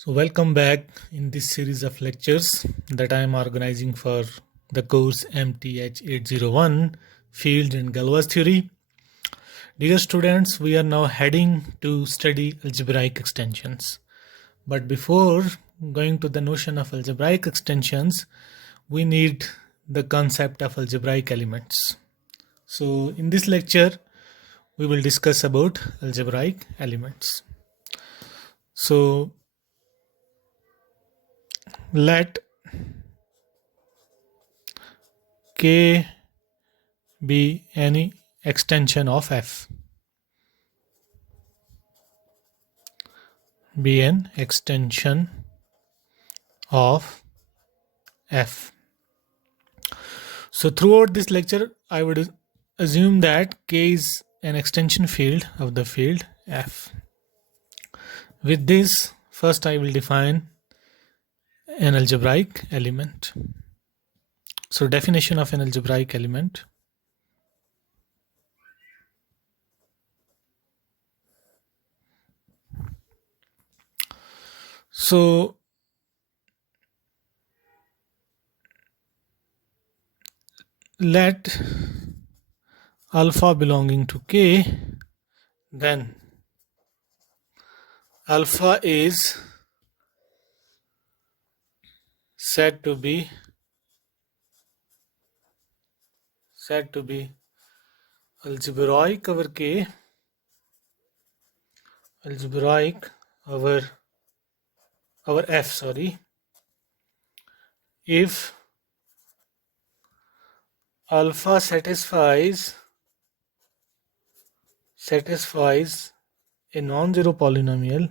So, welcome back in this series of lectures that I am organizing for the course MTH 801 Field and Galois Theory. Dear students, we are now heading to study algebraic extensions. But before going to the notion of algebraic extensions, we need the concept of algebraic elements. So, in this lecture, we will discuss about algebraic elements. So, let K be any extension of F. Be an extension of F. So throughout this lecture, I would assume that K is an extension field of the field F. With this, first I will define an algebraic element. So definition of an algebraic element. So let alpha belonging to K, then alpha is said to be algebraic over K, algebraic over F, sorry, if alpha satisfies a non-zero polynomial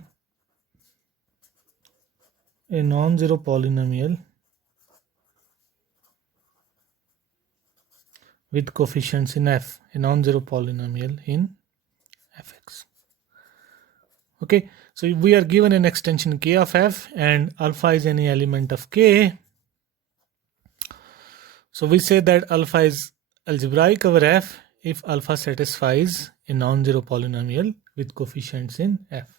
with coefficients in F, a non-zero polynomial in Fx. Okay, so we are given an extension K of F and alpha is any element of K. So we say that alpha is algebraic over F if alpha satisfies a non-zero polynomial with coefficients in F.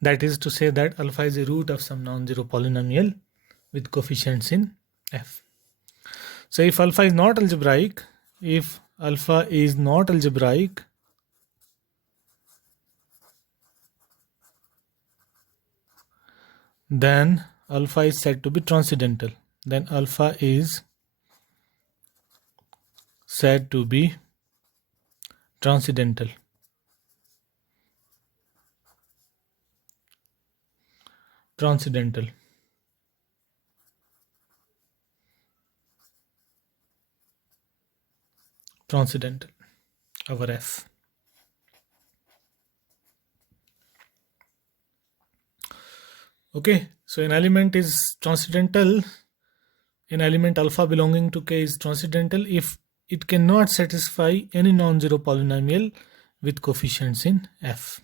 That is to say that alpha is a root of some non-zero polynomial with coefficients in F. So if alpha is not algebraic, then alpha is said to be transcendental. Then alpha is said to be transcendental. Transcendental over F. Okay, so an element is transcendental. An element alpha belonging to K is transcendental if it cannot satisfy any non-zero polynomial with coefficients in F.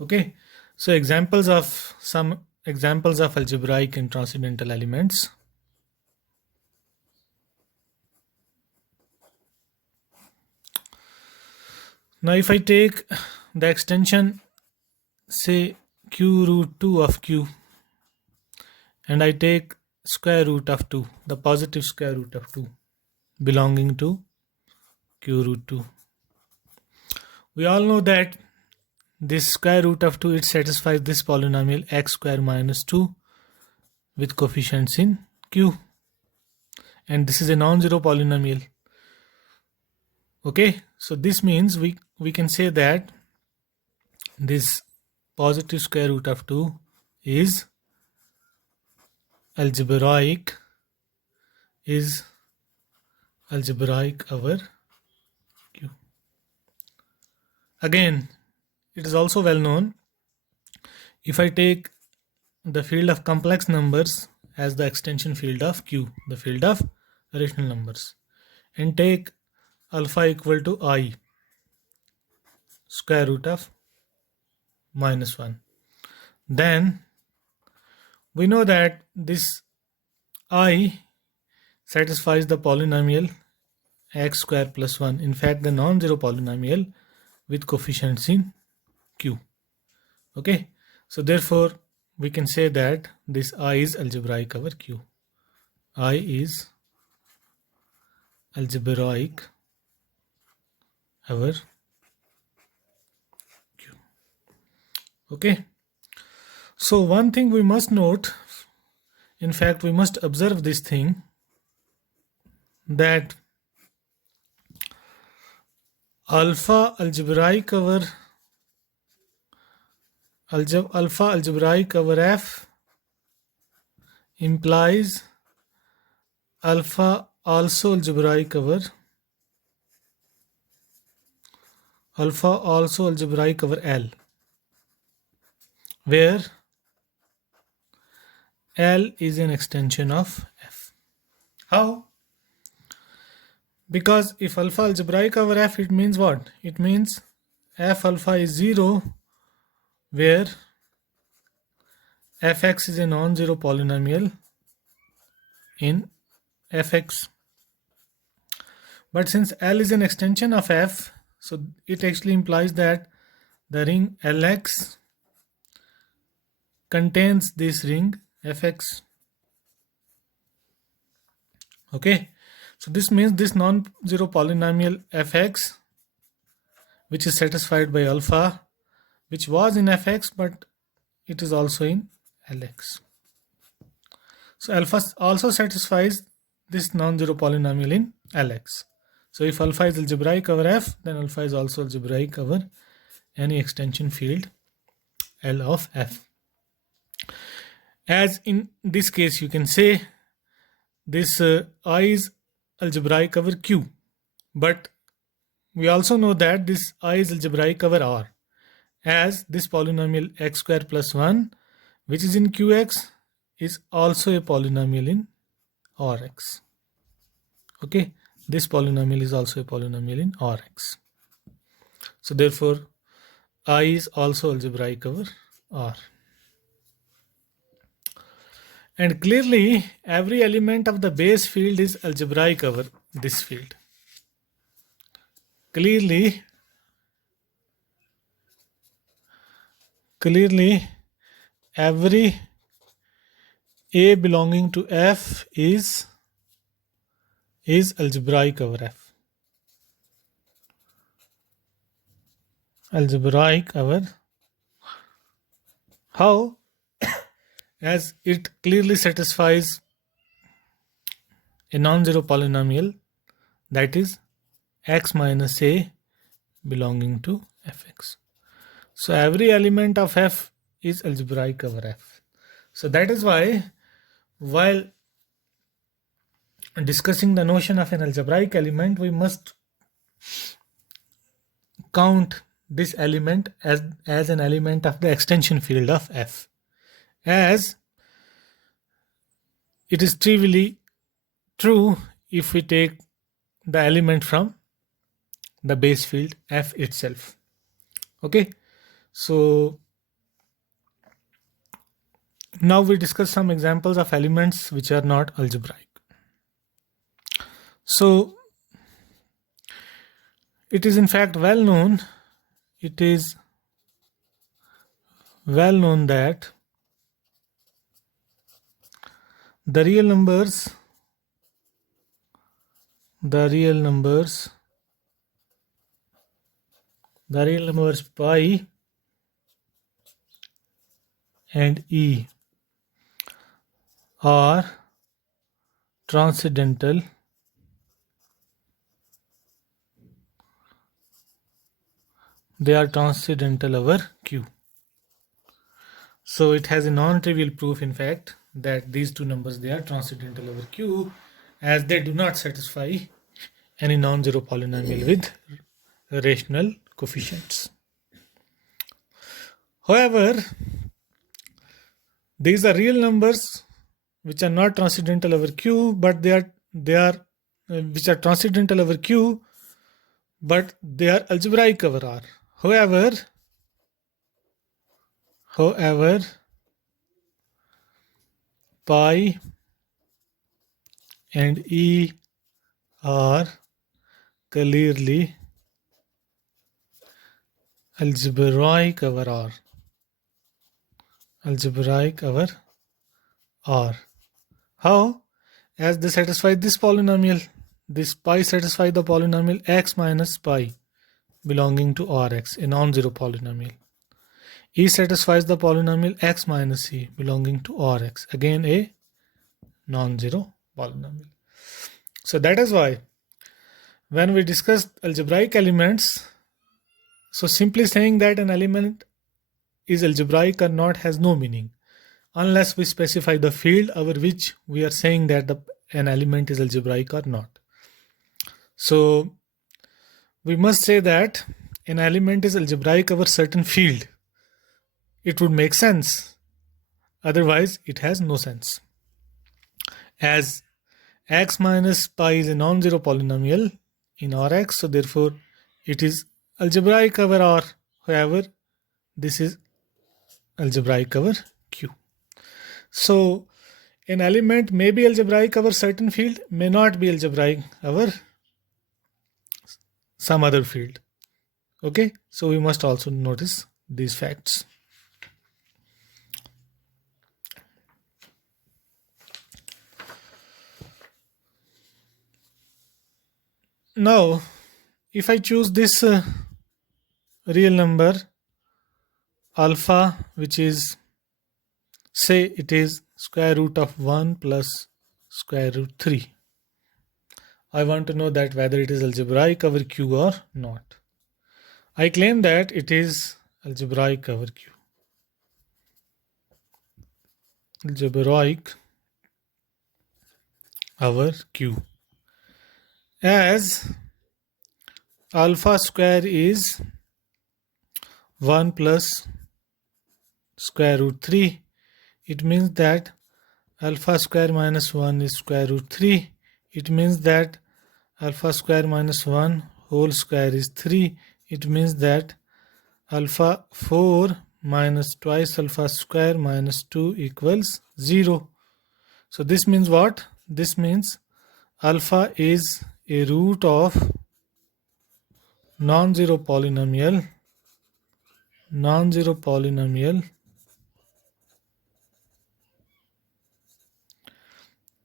Okay, so some examples of algebraic and transcendental elements. Now if I take the extension, say q root 2 of q, and I take square root of 2, the positive square root of 2 belonging to q root 2. We all know that this square root of 2, it satisfies this polynomial x square minus 2 with coefficients in q, and this is a non-zero polynomial. Okay, so this means we can say that this positive square root of 2 is algebraic over Q. Again, it is also well known, if I take the field of complex numbers as the extension field of Q, the field of rational numbers, and take alpha equal to I square root of minus 1, then we know that this I satisfies the polynomial x square plus 1, in fact the non-zero polynomial with coefficients in Q. Okay, so therefore we can say that this I is algebraic over Q. I is algebraic over Q. Okay, so one thing we must note, in fact we must observe this thing, that alpha algebraic over F implies alpha also algebraic over L, where L is an extension of F. How? Because if alpha algebraic over F, it means what? It means F alpha is 0, where Fx is a non-zero polynomial in Fx. But since L is an extension of F, so it actually implies that the ring Lx contains this ring Fx. Okay, so this means this non-zero polynomial Fx, which is satisfied by alpha, which was in Fx but it is also in Lx. So alpha also satisfies this non-zero polynomial in Lx. So if alpha is algebraic over F, then alpha is also algebraic over any extension field L of F. As in this case, you can say this I is algebraic over Q, but we also know that this I is algebraic over R, as this polynomial x square plus 1, which is in Qx, is also a polynomial in Rx. Okay, this polynomial is also a polynomial in Rx. So therefore I is also algebraic over R. And clearly every element of the base field is algebraic over this field. Clearly every A belonging to F is algebraic over F. Algebraic over how? As it clearly satisfies a non-zero polynomial, that is x minus a belonging to Fx. So every element of F is algebraic over F. So that is why, while discussing the notion of an algebraic element, we must count this element as an element of the extension field of F, as it is trivially true if we take the element from the base field F itself. Okay, so now we discuss some examples of elements which are not algebraic. So it is in fact well known that the real numbers pi and e are transcendental over Q. So it has a non-trivial proof, in fact, that these two numbers, they are transcendental over Q, as they do not satisfy any non-zero polynomial with rational coefficients. However, these are real numbers which are not transcendental over Q, but which are transcendental over Q, but they are algebraic over R. However, pi and e are clearly algebraic over R. algebraic over R. How? As they satisfy this polynomial, this pi satisfies the polynomial x minus pi belonging to Rx, a non-zero polynomial. E satisfies the polynomial x minus e belonging to Rx, again a non-zero polynomial. So that is why when we discuss algebraic elements, so simply saying that an element is algebraic or not has no meaning unless we specify the field over which we are saying that an element is algebraic or not. So we must say that an element is algebraic over certain field. It would make sense. Otherwise, it has no sense. As x minus pi is a non-zero polynomial in Rx, so therefore it is algebraic over R. However, this is algebraic over Q. So an element may be algebraic over certain field, may not be algebraic over some other field. Okay, so we must also notice these facts. Now, if I choose this real number alpha, which is, say it is square root of 1 plus square root 3. I want to know that whether it is algebraic over Q or not. I claim that it is algebraic over Q. Algebraic over Q. As alpha square is 1 plus square root 3, it means that alpha square minus 1 is square root 3. It means that alpha square minus 1 whole square is 3. It means that alpha 4 minus twice alpha square minus 2 equals 0. So this means what? This means alpha is a root of non-zero polynomial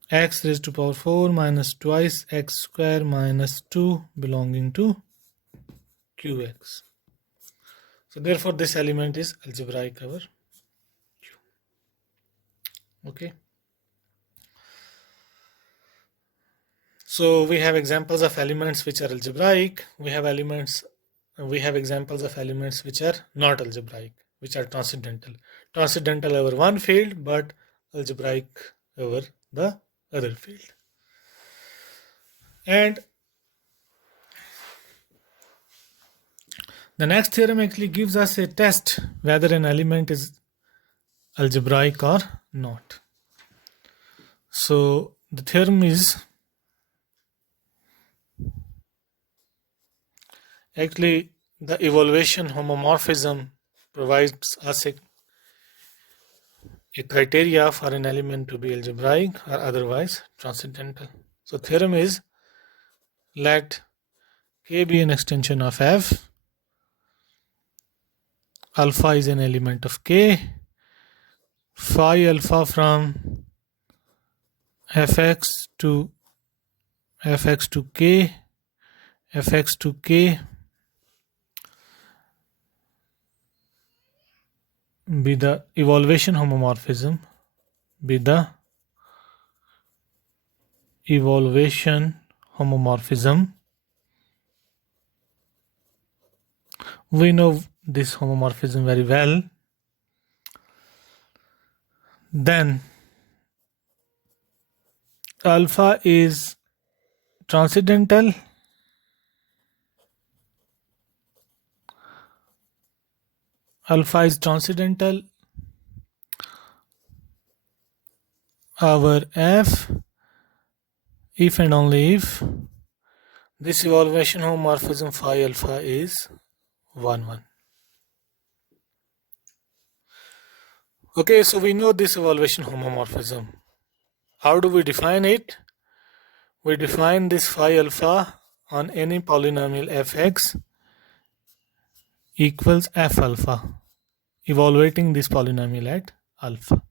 x raised to power 4 minus twice x square minus 2 belonging to Qx. So therefore this element is algebraic over Q. Okay. So we have examples of elements which are algebraic. We have examples of elements which are not algebraic, which are transcendental. Transcendental over one field, but algebraic over the other field. And the next theorem actually gives us a test whether an element is algebraic or not. So the theorem is actually the evaluation homomorphism provides us a criteria for an element to be algebraic or otherwise transcendental. So theorem is, let K be an extension of F, alpha is an element of K, phi alpha from fx to k, fx to k be the evaluation homomorphism, We know this homomorphism very well. Then alpha is transcendental over F if and only if this evaluation homomorphism phi alpha is 1, 1. Okay, so we know this evaluation homomorphism. How do we define it? We define this phi alpha on any polynomial fx equals f alpha, evaluating this polynomial at alpha.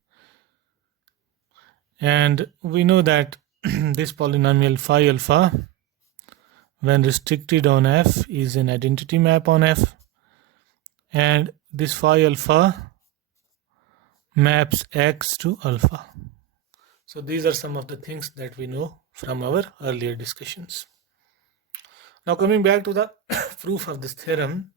And we know that this polynomial phi alpha, when restricted on F, is an identity map on F, and this phi alpha maps X to alpha. So these are some of the things that we know from our earlier discussions. Now coming back to the proof of this theorem.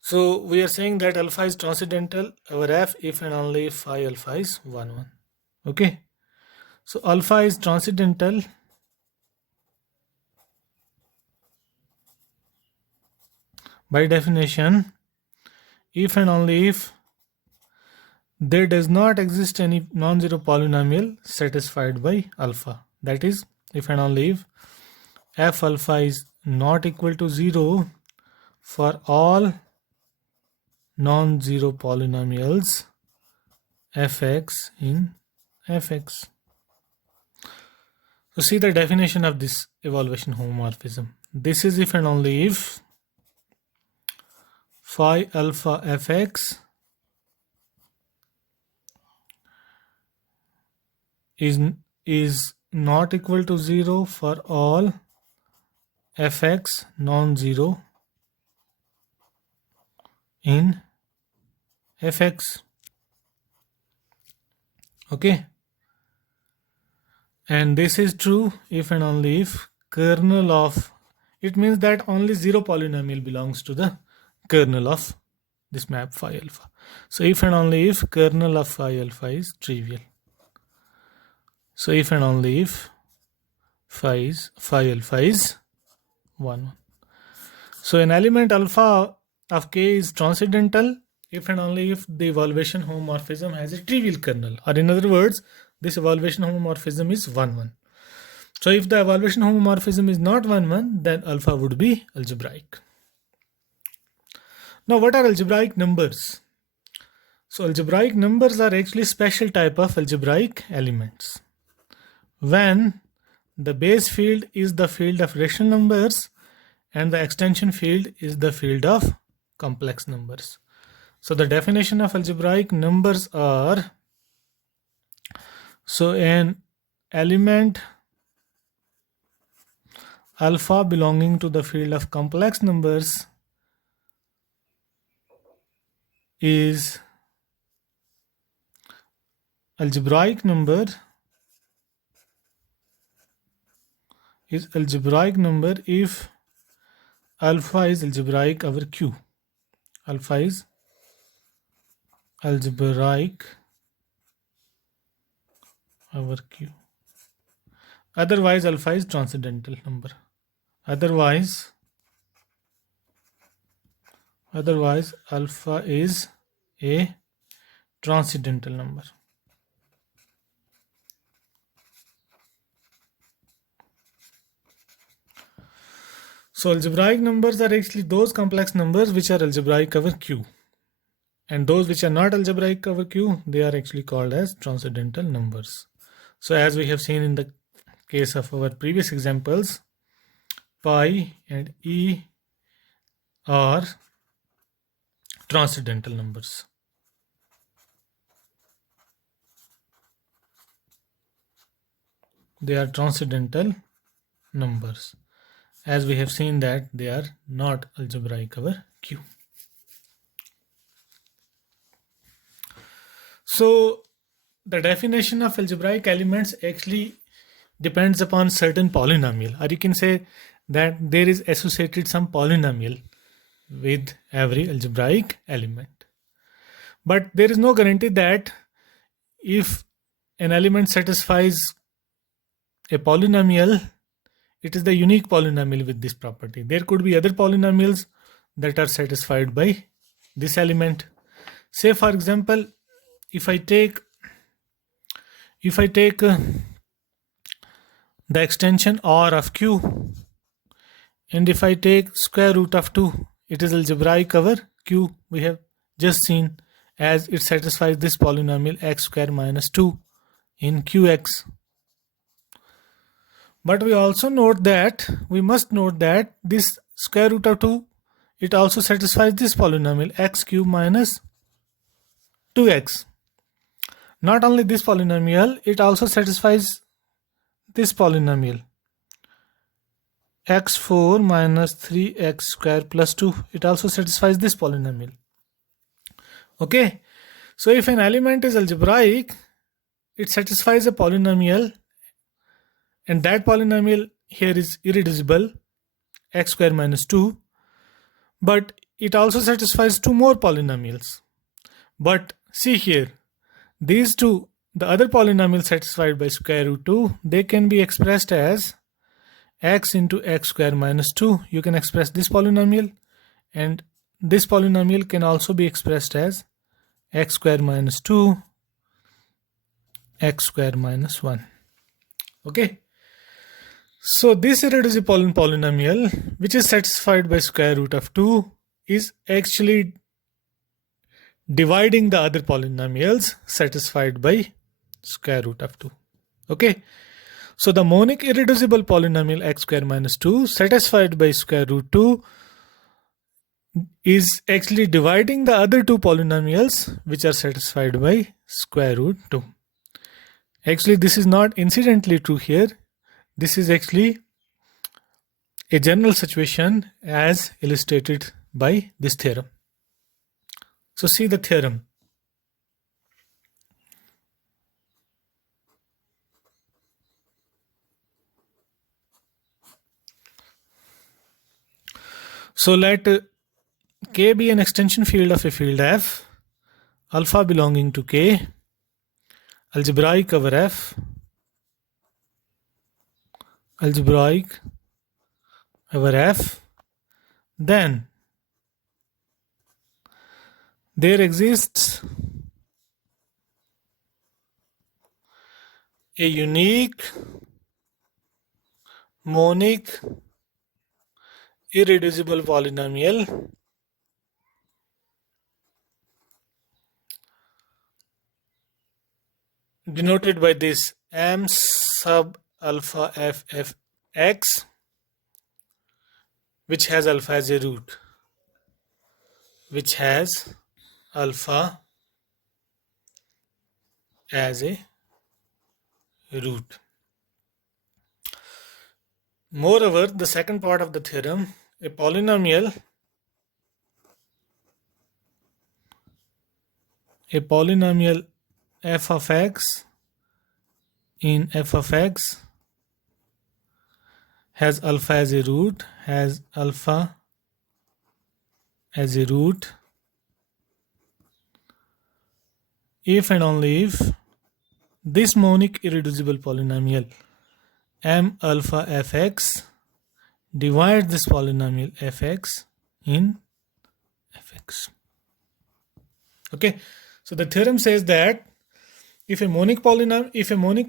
So we are saying that alpha is transcendental over F if and only if phi alpha is 1, 1. Okay. So alpha is transcendental by definition if and only if there does not exist any non-zero polynomial satisfied by alpha. That is, if and only if f alpha is not equal to 0 for all non-zero polynomials fx in fx. So see the definition of this evaluation homomorphism. This is if and only if phi alpha fx is not equal to 0 for all fx non-zero in fx. Okay, and this is true if and only if kernel of, it means that only zero polynomial belongs to the kernel of this map phi alpha. So if and only if kernel of phi alpha is trivial. So if and only if phi alpha is 1, 1. So an element alpha of K is transcendental if and only if the evaluation homomorphism has a trivial kernel, or in other words, this evaluation homomorphism is 1, 1. So if the evaluation homomorphism is not 1, 1, then alpha would be algebraic. Now what are algebraic numbers? So algebraic numbers are actually special type of algebraic elements. When the base field is the field of rational numbers and the extension field is the field of complex numbers. So the definition of algebraic numbers are, so an element alpha belonging to the field of complex numbers is algebraic number if alpha is algebraic over Q. Alpha is algebraic over Q. Otherwise alpha is transcendental number. Otherwise alpha is a transcendental number. So algebraic numbers are actually those complex numbers which are algebraic over Q, and those which are not algebraic over Q, they are actually called as transcendental numbers. So as we have seen in the case of our previous examples, pi and e are transcendental numbers. They are transcendental numbers, as we have seen that they are not algebraic over Q. So the definition of algebraic elements actually depends upon certain polynomial, or you can say that there is associated some polynomial with every algebraic element. But there is no guarantee that if an element satisfies a polynomial, it is the unique polynomial with this property. There could be other polynomials that are satisfied by this element. Say for example, if I take the extension R of Q, and if I take square root of 2, it is algebraic over Q. We have just seen, as it satisfies this polynomial x square minus 2 in Qx. But we must note that this square root of 2, it also satisfies this polynomial x cube minus 2x. Not only this polynomial, it also satisfies this polynomial x4 minus 3x square plus 2. It also satisfies this polynomial. Okay, so if an element is algebraic, it satisfies a polynomial, and that polynomial here is irreducible, x square minus 2, but it also satisfies two more polynomials. But see here, these two, the other polynomials satisfied by square root 2, they can be expressed as x into x square minus 2. You can express this polynomial, and this polynomial can also be expressed as x square minus 2, x square minus 1. Okay. So this irreducible polynomial, which is satisfied by square root of 2, is actually dividing the other polynomials satisfied by square root of 2. Okay. So the monic irreducible polynomial x square minus 2 satisfied by square root 2 is actually dividing the other two polynomials which are satisfied by square root 2. Actually, this is not incidentally true here. This is actually a general situation as illustrated by this theorem. So see the theorem. So let K be an extension field of a field F, alpha belonging to K, algebraic over F, algebraic over F. Then there exists a unique monic irreducible polynomial denoted by this m sub alpha f f x, which has alpha as a root, which has alpha as a root. Moreover, the second part of the theorem, a polynomial f of x in f of x has alpha as a root, if and only if this monic irreducible polynomial m alpha fx divides this polynomial fx in fx. Okay, so the theorem says that if a monic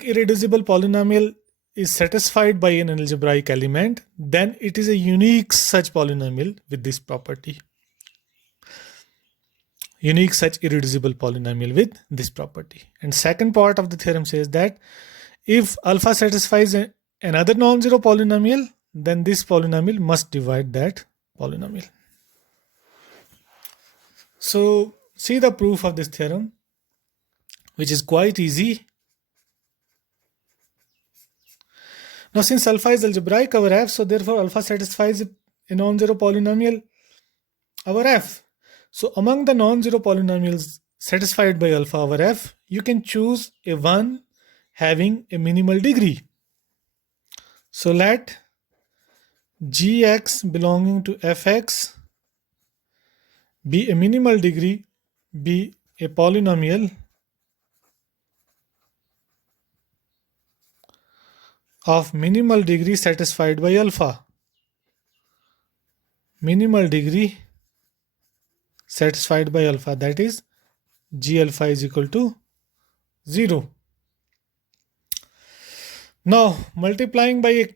irreducible polynomial is satisfied by an algebraic element, then it is a unique such polynomial with this property. Unique such irreducible polynomial with this property. And second part of the theorem says that if alpha satisfies another non-zero polynomial, then this polynomial must divide that polynomial. So see the proof of this theorem, which is quite easy. Now since alpha is algebraic over f, so therefore alpha satisfies a non-zero polynomial over f. So among the non-zero polynomials satisfied by alpha over f, you can choose a one having a minimal degree. So let gx belonging to fx be a minimal degree, be a polynomial of minimal degree satisfied by alpha. Minimal degree satisfied by alpha, that is g alpha is equal to 0. Now multiplying by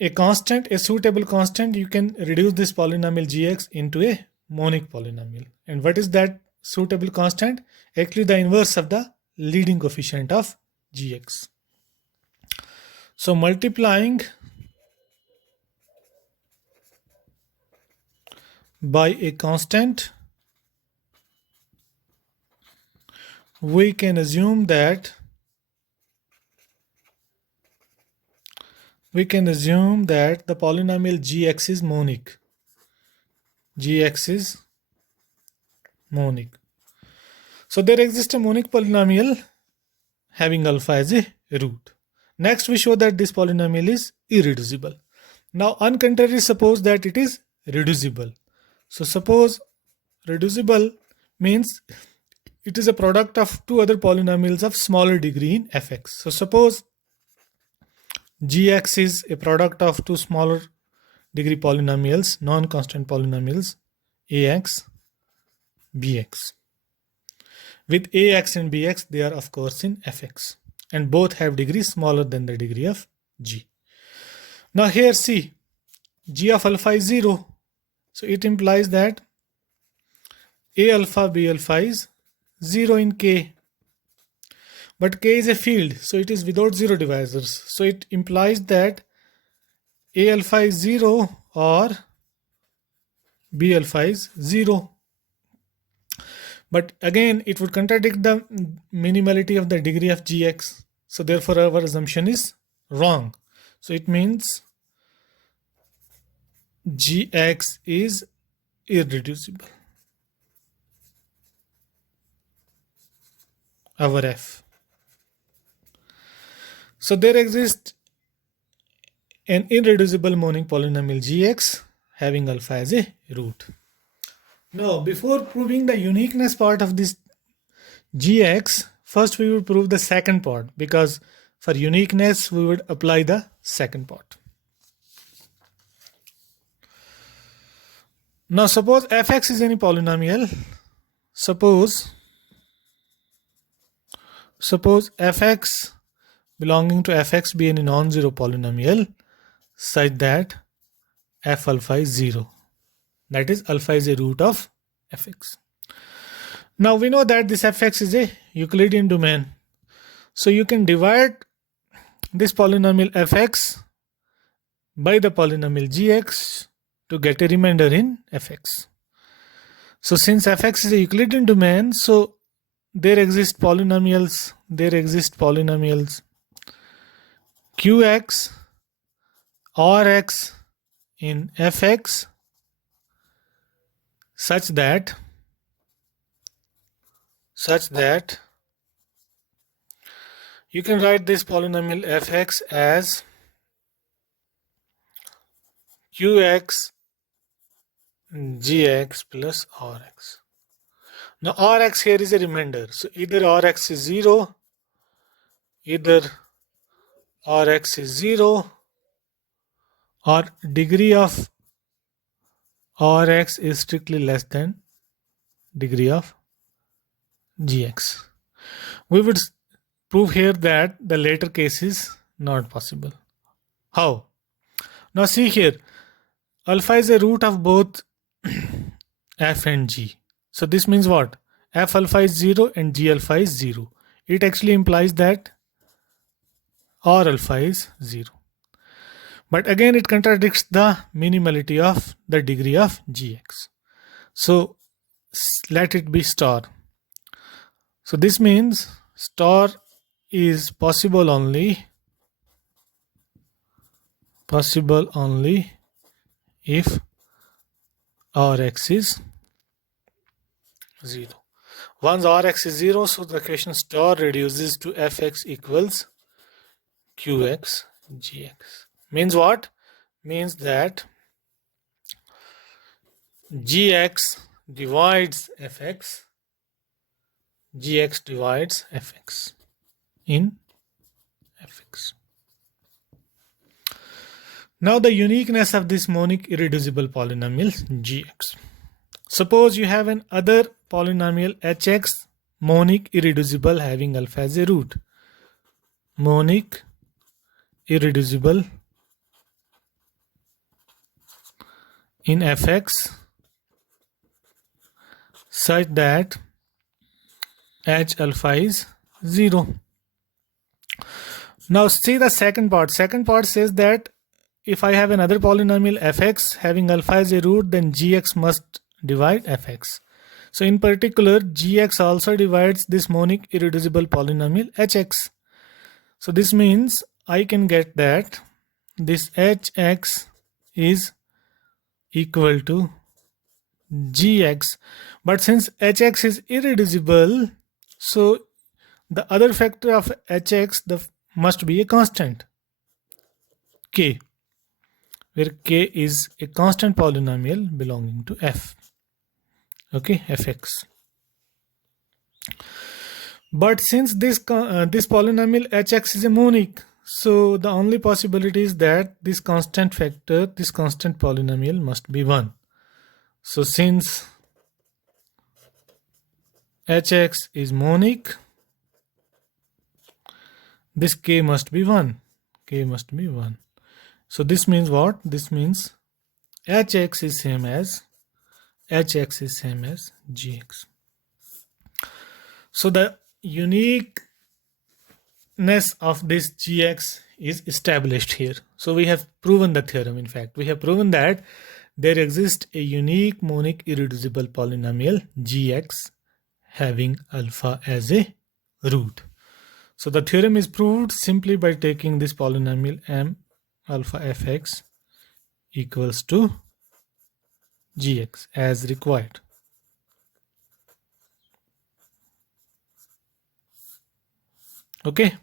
a constant, a suitable constant, you can reduce this polynomial gx into a monic polynomial. And what is that suitable constant? Actually the inverse of the leading coefficient of gx. So multiplying by a constant we can assume that the polynomial gx is monic. Gx is monic. So there exists a monic polynomial having alpha as a root. Next, we show that this polynomial is irreducible. Now, on contrary, suppose that it is reducible. So suppose reducible means it is a product of two other polynomials of smaller degree in fx. So suppose gx is a product of two smaller degree polynomials, non-constant polynomials, ax, bx. With ax and bx, they are of course in fx, and both have degree smaller than the degree of g. Now here see, g of alpha is 0, so it implies that a alpha b alpha is 0 in k, but k is a field, so it is without zero divisors, so it implies that a alpha is 0 or b alpha is 0. But again, it would contradict the minimality of the degree of gx. So therefore our assumption is wrong. So it means gx is irreducible. Our f. So there exists an irreducible monic polynomial gx having alpha as a root. Now, before proving the uniqueness part of this gx, first we would prove the second part, because for uniqueness we would apply the second part. Now suppose fx is any polynomial. Suppose fx belonging to fx be any non-zero polynomial such that f alpha is 0. That is, alpha is a root of fx. Now we know that this fx is a Euclidean domain. So you can divide this polynomial fx by the polynomial gx to get a remainder in fx. So since fx is a Euclidean domain, so there exist polynomials qx, rx in fx such that you can write this polynomial fx as qx gx plus rx. Now rx here is a remainder, so either rx is 0, or degree of rx is strictly less than degree of gx. We would prove here that the later case is not possible. How? Now see here, alpha is a root of both f and g. So this means what? F alpha is 0 and g alpha is 0. It actually implies that r alpha is 0. But again, it contradicts the minimality of the degree of gx. So let it be star. So this means star is possible only if rx is 0. Once rx is 0, so the equation star reduces to fx equals qx gx. Means what? Means that gx divides fx in fx. Now the uniqueness of this monic irreducible polynomial gx. Suppose you have an other polynomial hx monic irreducible having alpha as a root. Monic irreducible in fx such that h alpha is 0. Now see the second part. Second part says that if I have another polynomial fx having alpha as a root, then gx must divide fx. So in particular, Gx also divides this monic irreducible polynomial Hx. So this means I can get that this Hx is equal to Gx, but since Hx is irreducible, so the other factor of Hx must be a constant k, where k is a constant polynomial belonging to f. Okay, fx. But since this polynomial hx is a monic, so the only possibility is that this constant factor, this constant polynomial must be 1. So since hx is monic, this k must be 1. K must be 1. So this means what? This means hx is same as gx. So the uniqueness of this gx is established here. So we have proven the theorem. In fact, we have proven that there exists a unique monic irreducible polynomial gx having alpha as a root. So the theorem is proved simply by taking this polynomial m alpha fx equals to gx as required. Okay.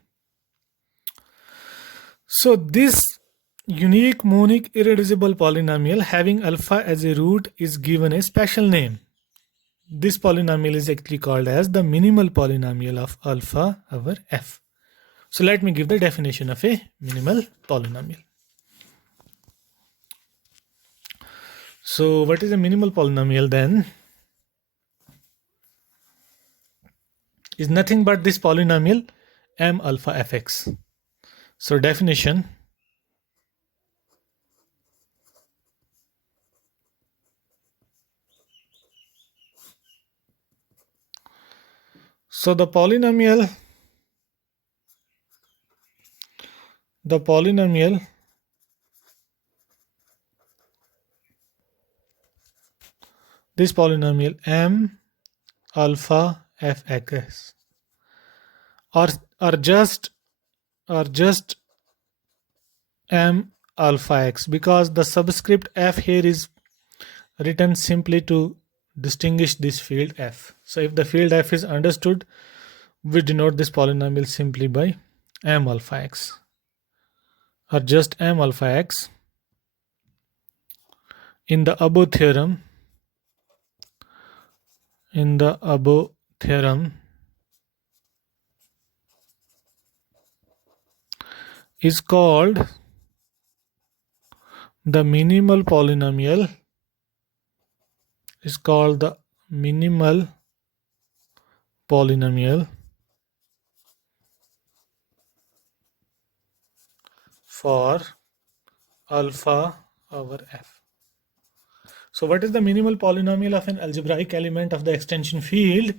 So this unique monic irreducible polynomial having alpha as a root is given a special name. This polynomial is actually called as the minimal polynomial of alpha over f. So let me give the definition of a minimal polynomial. So what is a minimal polynomial then? Is nothing but this polynomial m alpha fx. So definition: so the polynomial this polynomial m alpha fx or just m alpha x, because the subscript f here is written simply to distinguish this field f. So if the field f is understood, we denote this polynomial simply by m alpha x or just m alpha x. In the above theorem, is called the minimal polynomial, for alpha over f. So what is the minimal polynomial of an algebraic element of the extension field?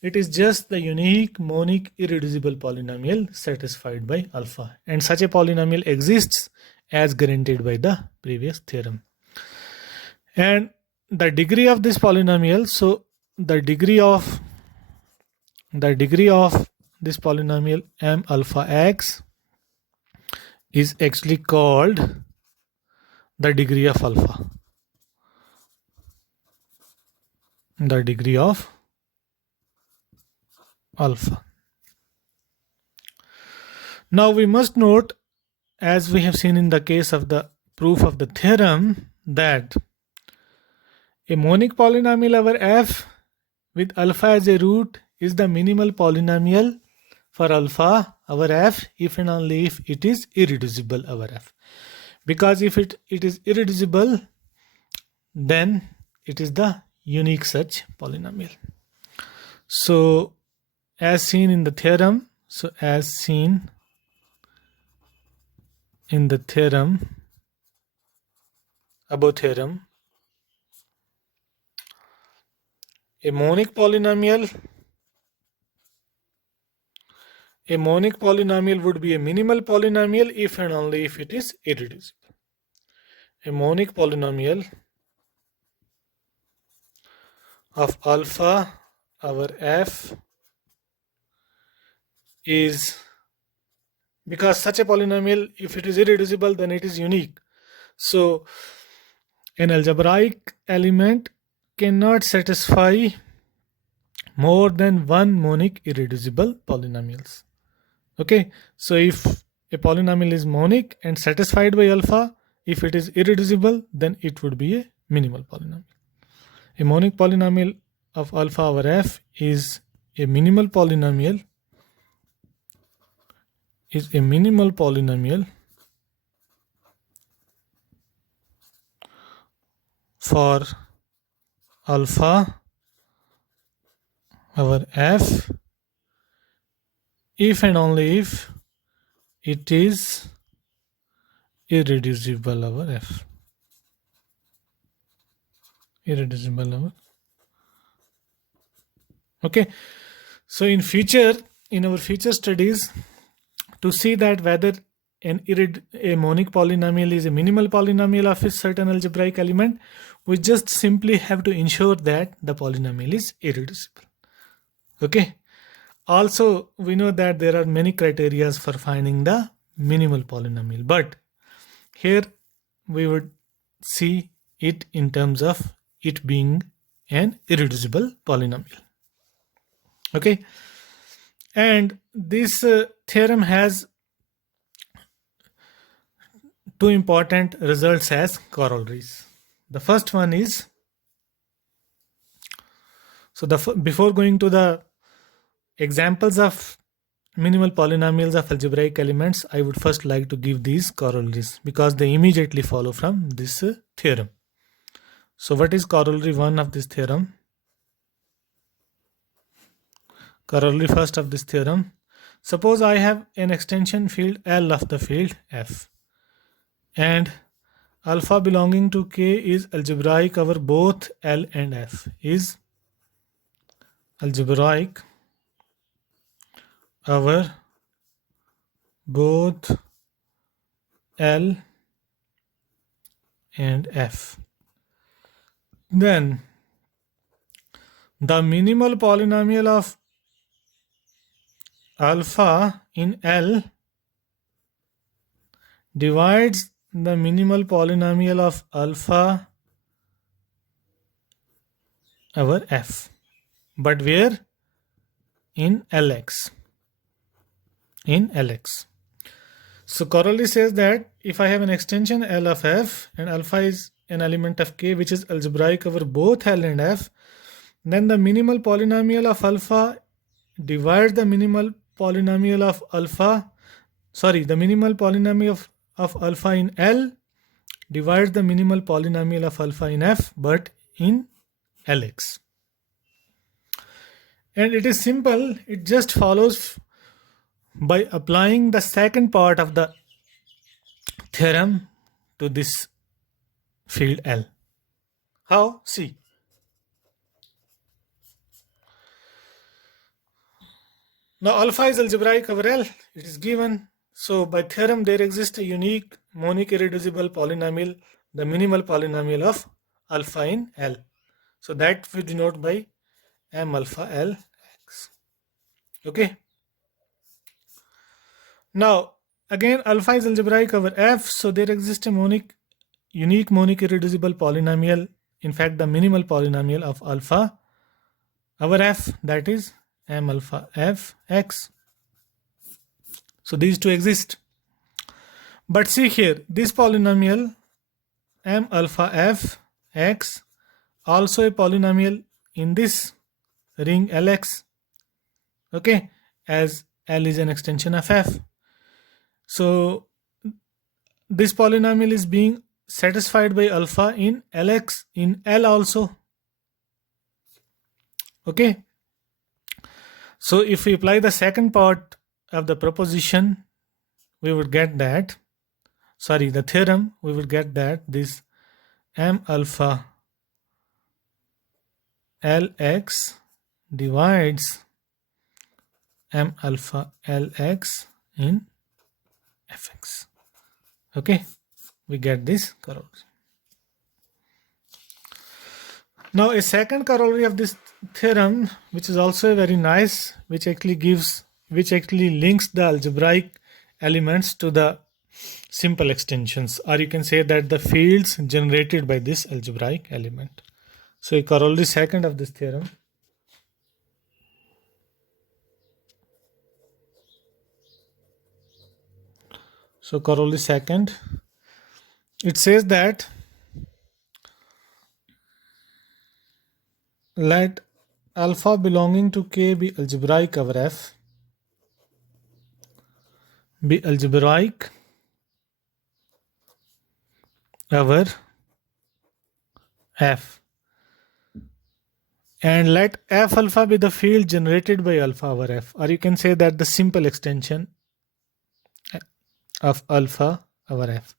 It is just the unique monic irreducible polynomial satisfied by alpha, and such a polynomial exists as guaranteed by the previous theorem. And the degree of this polynomial, so the degree of this polynomial m alpha x is actually called the degree of alpha. The degree of alpha. Now we must note, as we have seen in the case of the proof of the theorem, that a monic polynomial over f with alpha as a root is the minimal polynomial for alpha over f if and only if it is irreducible over f. Because if it is irreducible, then it is the unique such polynomial. So as seen in the theorem, above theorem, a monic polynomial would be a minimal polynomial if and only if it is irreducible. A monic polynomial of alpha over f is, because such a polynomial, if it is irreducible, then it is unique. So an algebraic element cannot satisfy more than one monic irreducible polynomials. Okay, so if a polynomial is monic and satisfied by alpha, if it is irreducible, then it would be a minimal polynomial. A monic polynomial of alpha over f is a minimal polynomial, for alpha over f if and only if it is irreducible over f. Irreducible over. Okay, so in our future studies, to see that whether a monic polynomial is a minimal polynomial of a certain algebraic element, we just simply have to ensure that the polynomial is irreducible. Okay, also we know that there are many criteria for finding the minimal polynomial, but here we would see it in terms of it being an irreducible polynomial. Okay, and this theorem has two important results as corollaries. The first one is, so before going to the examples of minimal polynomials of algebraic elements, I would first like to give these corollaries because they immediately follow from this theorem. So what is corollary 1 of this theorem? Corollary first of this theorem. Suppose I have an extension field L of the field F, and alpha belonging to K is algebraic over both L and F, is algebraic over both L and F. Then the minimal polynomial of alpha in L divides the minimal polynomial of alpha over F, but where? In Lx. In Lx. So corollary says that if I have an extension L of F and alpha is an element of K which is algebraic over both L and F, then the minimal polynomial of alpha divides the minimal polynomial of alpha, the minimal polynomial of alpha in L divides the minimal polynomial of alpha in F, but in Lx. And it is simple, it just follows by applying the second part of the theorem to this field L. How? See. Now alpha is algebraic over L, it is given. So by theorem there exists a unique monic irreducible polynomial, the minimal polynomial of alpha in L. So that we denote by M alpha L x. Okay. Now again alpha is algebraic over F, so there exists a unique monic irreducible polynomial, in fact the minimal polynomial of alpha over F, that is M alpha F x. So these two exist. But see here, this polynomial M alpha F x also a polynomial in this ring Lx. Okay, as L is an extension of F. So this polynomial is being satisfied by alpha in Lx, in L also. Okay. So if we apply the second part of the proposition, we would get that, the theorem, we would get that this M alpha Lx divides M alpha Lx in Fx. Okay, we get this corollary. Now a second corollary of this theorem, which is also very nice, which actually links the algebraic elements to the simple extensions, or you can say that the fields generated by this algebraic element. So a corollary second of this theorem. So corollary second, it says that let alpha belonging to K be algebraic over F, be algebraic over F, and let F alpha be the field generated by alpha over F, or you can say that the simple extension of alpha over F.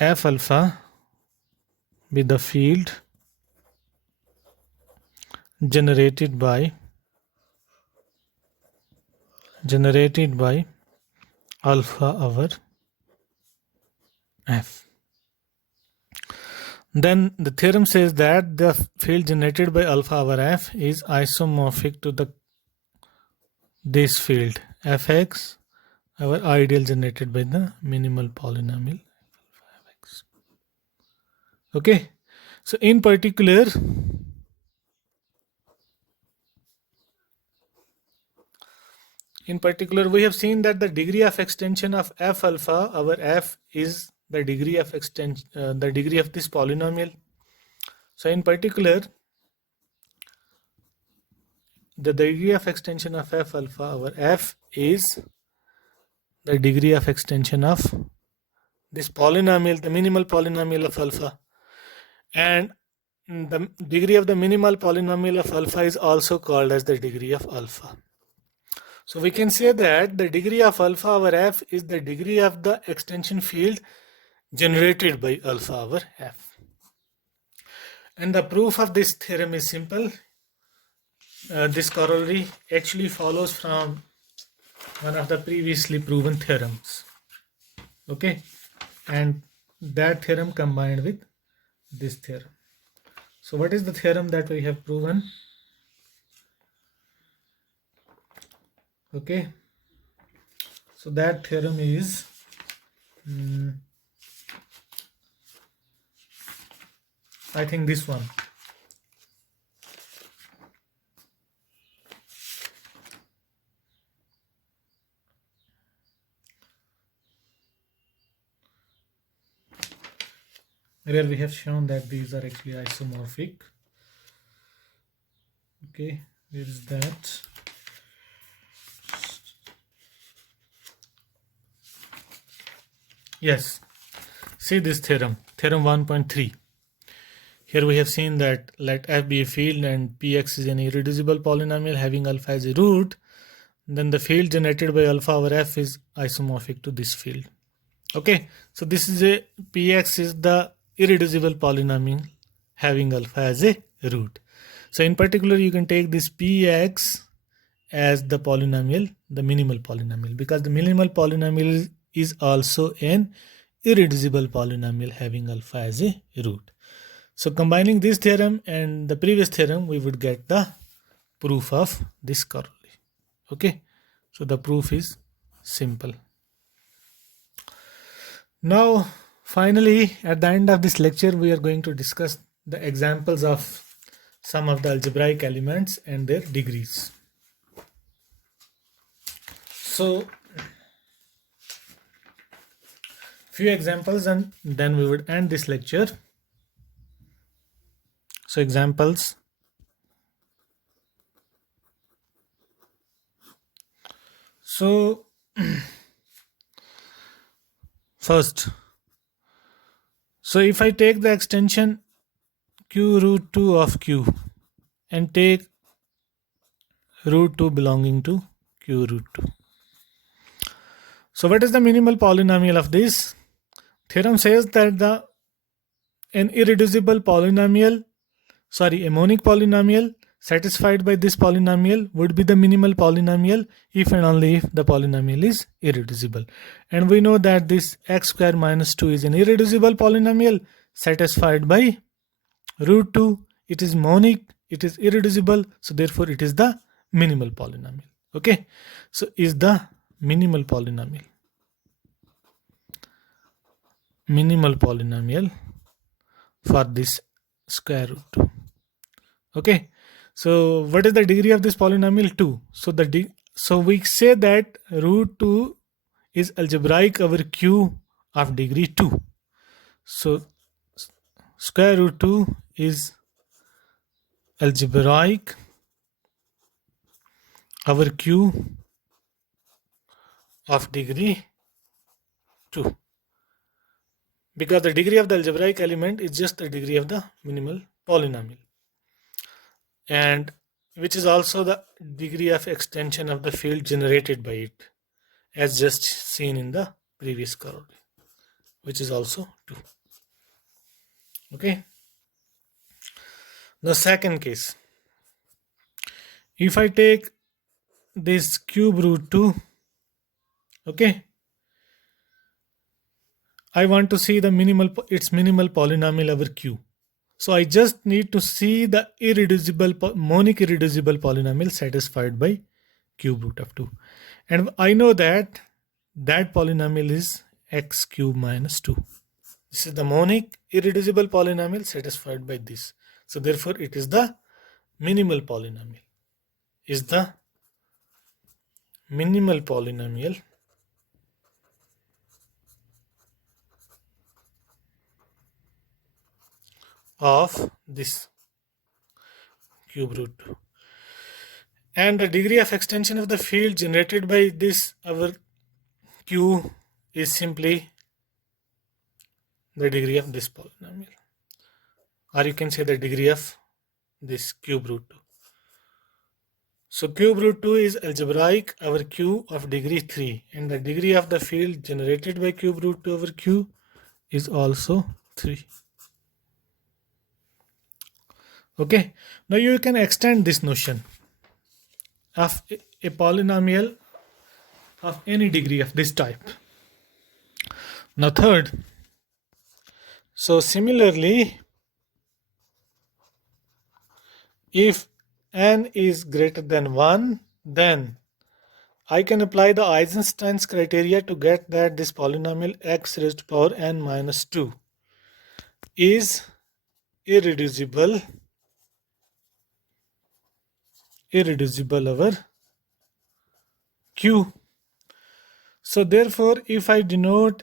F alpha be the field generated by alpha over F. Then the theorem says that the field generated by alpha over F is isomorphic to this field Fx our ideal generated by the minimal polynomial Fx. Okay, so in particular, we have seen that the degree of extension of F alpha over F is the degree of extension, the degree of this polynomial. So in particular, the degree of extension of F alpha over F is the degree of extension of this polynomial, the minimal polynomial of alpha, and the degree of the minimal polynomial of alpha is also called as the degree of alpha. So we can say that the degree of alpha over F is the degree of the extension field generated by alpha over F. And the proof of this theorem is simple. This corollary actually follows from one of the previously proven theorems. Okay, and that theorem combined with this theorem. So what is the theorem that we have proven? Okay, so that theorem is I think this one. Where we have shown that these are actually isomorphic. Okay, where is that? Yes, see this theorem, theorem 1.3. Here we have seen that let F be a field and Px is an irreducible polynomial having alpha as a root, then the field generated by alpha over F is isomorphic to this field. Okay, so this is a Px is the irreducible polynomial having alpha as a root. So in particular, you can take this Px as the polynomial, the minimal polynomial, because the minimal polynomial is also an irreducible polynomial having alpha as a root. So combining this theorem and the previous theorem, we would get the proof of this corollary. Okay, so the proof is simple. Now finally, at the end of this lecture, we are going to discuss the examples of some of the algebraic elements and their degrees. So few examples and then we would end this lecture. So examples. So first, so if I take the extension q root 2 of q and take root 2 belonging to q root 2. So what is the minimal polynomial of this? Theorem says that an irreducible polynomial, a monic polynomial satisfied by this polynomial would be the minimal polynomial if and only if the polynomial is irreducible. And we know that this x square minus 2 is an irreducible polynomial satisfied by Root 2, it is monic, it is irreducible, so therefore it is the minimal polynomial. Okay, so is the minimal polynomial for this square root 2. Okay, so what is the degree of this polynomial? 2. So we say that root 2 is algebraic over q of degree 2. So square root 2 is algebraic over q of degree 2, because the degree of the algebraic element is just the degree of the minimal polynomial, and which is also the degree of extension of the field generated by it, as just seen in the previous curve, which is also 2. Okay, the second case, if I take this cube root 2, okay, I want to see the its minimal polynomial over q. So I just need to see the monic irreducible polynomial satisfied by cube root of 2. And I know that that polynomial is x cube minus 2. This is the monic irreducible polynomial satisfied by this. So therefore it is the minimal polynomial. Is the minimal polynomial of this cube root 2. And the degree of extension of the field generated by this our q is simply the degree of this polynomial, or you can say the degree of this cube root 2. So cube root 2 is algebraic over q of degree 3, and the degree of the field generated by cube root 2 over q is also 3. Okay, now you can extend this notion of a polynomial of any degree of this type. Now third, so similarly, if n is greater than 1, then I can apply the Eisenstein's criteria to get that this polynomial x raised to power n minus 2 is irreducible over q. So therefore, if I denote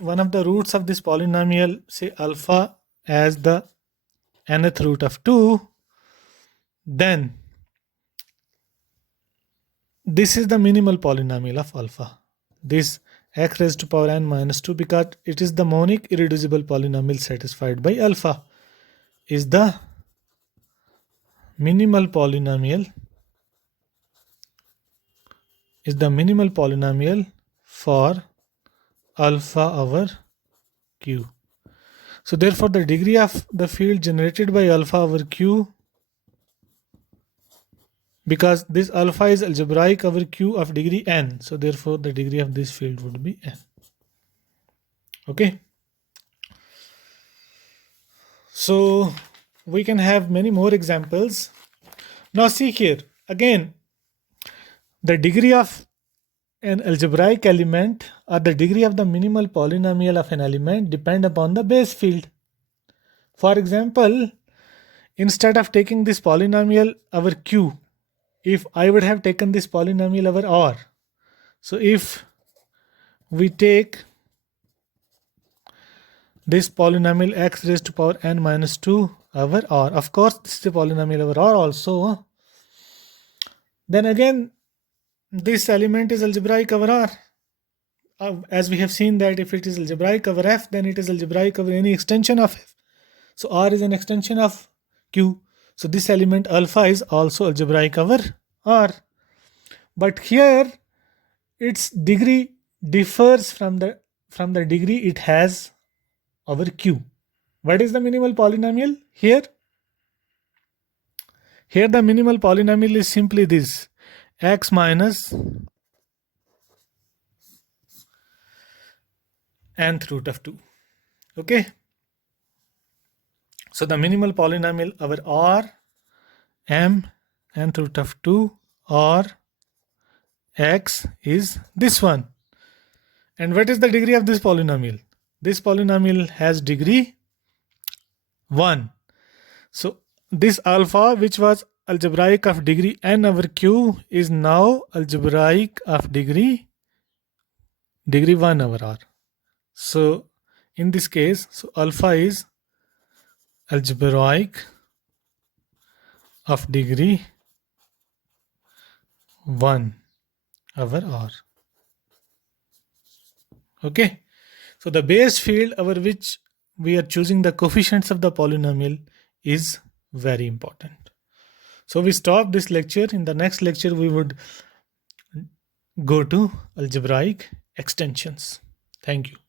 one of the roots of this polynomial, say alpha, as the nth root of 2, then this is the minimal polynomial of alpha, this x raised to power n minus 2, because it is the monic irreducible polynomial satisfied by alpha, is the minimal polynomial for alpha over q. So therefore the degree of the field generated by alpha over q, because this alpha is algebraic over q of degree n, so therefore the degree of this field would be n. Okay, so we can have many more examples. Now see here again, the degree of an algebraic element or the degree of the minimal polynomial of an element depend upon the base field. For example, instead of taking this polynomial over q, if I would have taken this polynomial over r, so if we take this polynomial x raised to power n minus 2 over r, of course this is a polynomial over r also, then again this element is algebraic over r. As we have seen that if it is algebraic over f, then it is algebraic over any extension of f. So r is an extension of q. So this element alpha is also algebraic over r. But here its degree differs from the degree it has over q. What is the minimal polynomial here? Here the minimal polynomial is simply this, x minus nth root of 2. Okay. So the minimal polynomial our R m nth root of 2 or x is this one. And what is the degree of this polynomial? This polynomial has degree 1. So this alpha, which was algebraic of degree n over q, is now algebraic of degree 1 over r. So in this case, so alpha is algebraic of degree 1 over r. Okay. So the base field over which we are choosing the coefficients of the polynomial is very important. So we stop this lecture. In the next lecture, we would go to algebraic extensions. Thank you.